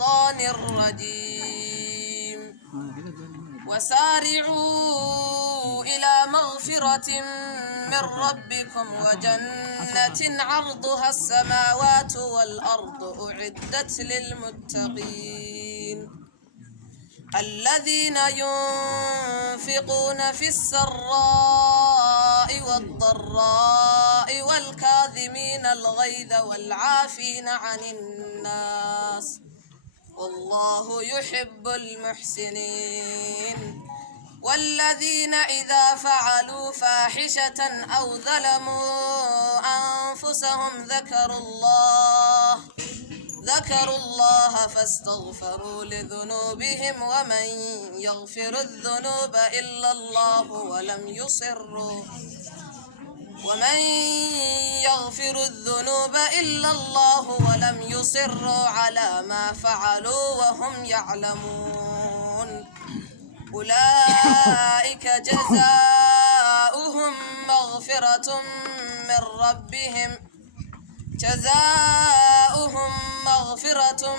الشيطان الرجيم وسارعوا إلى مغفرة من ربكم وجنة عرضها السماوات والأرض أعدت للمتقين الذين ينفقون في السراء والضراء والكاظمين الغيظ والعافين عن الناس والله يحب المحسنين والذين إذا فعلوا فاحشة أو ظلموا أنفسهم ذكروا الله فاستغفروا لذنوبهم ومن يغفر الذنوب إلا الله ولم يصروا على ما فعلوا وهم يعلمون أولئك جزاؤهم مغفرة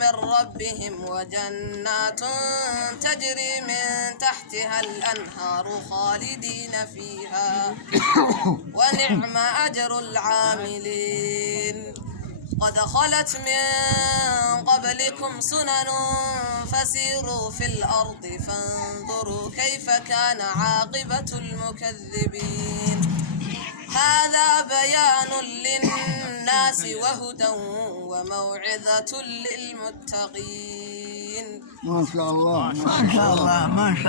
من ربهم وجنات تجري من تحتها الأنهار خالدين فيها ونعم أجر العاملين قد خلت من قبلكم سنن فسيروا في الأرض فانظروا كيف كان عاقبة المكذبين هذا بيان للناس وهدى وموعظة للمتقين. ما شاء الله ما شاء الله ما شاء الله.